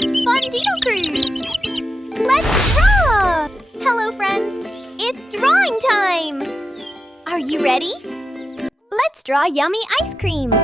Fun Doodle Crew! Let's draw! Hello, friends! It's drawing time! Are you ready? Let's draw yummy ice cream!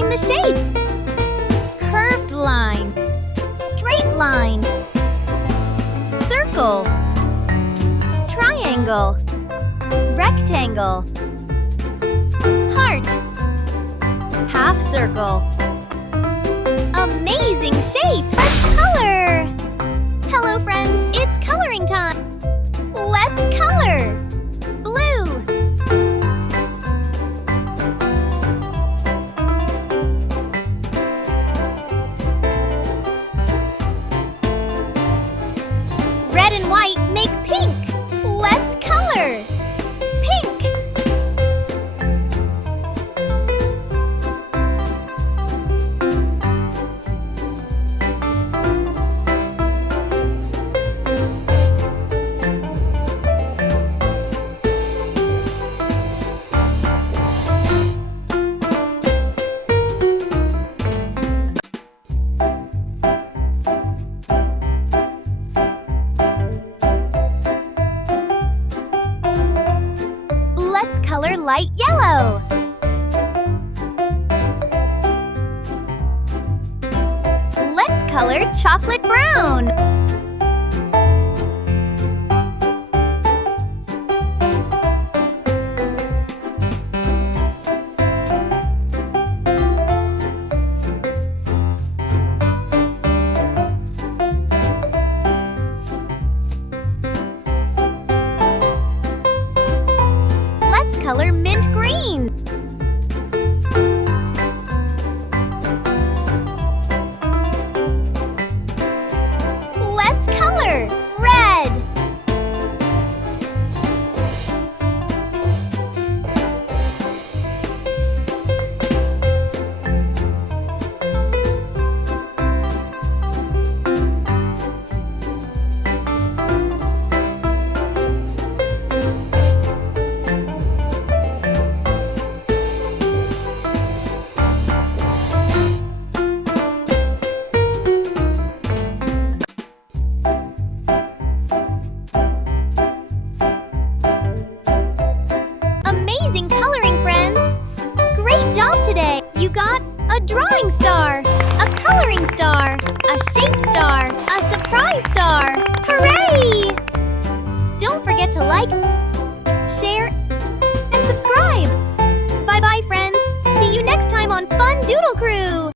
The shapes. Curved line, straight line, circle, triangle, rectangle, heart, half circle. Amazing shapes! Let's color! Hello friends, it's coloring time! Let's color! Blue, bright yellow. Let's color chocolate brown. Let's color mint green. Let's color red. Amazing coloring, friends! Great job today! You got a drawing star, a coloring star, a shape star, a surprise star! Hooray! Don't forget to like, share, and subscribe! Bye-bye, friends! See you next time on Fun Doodle Crew!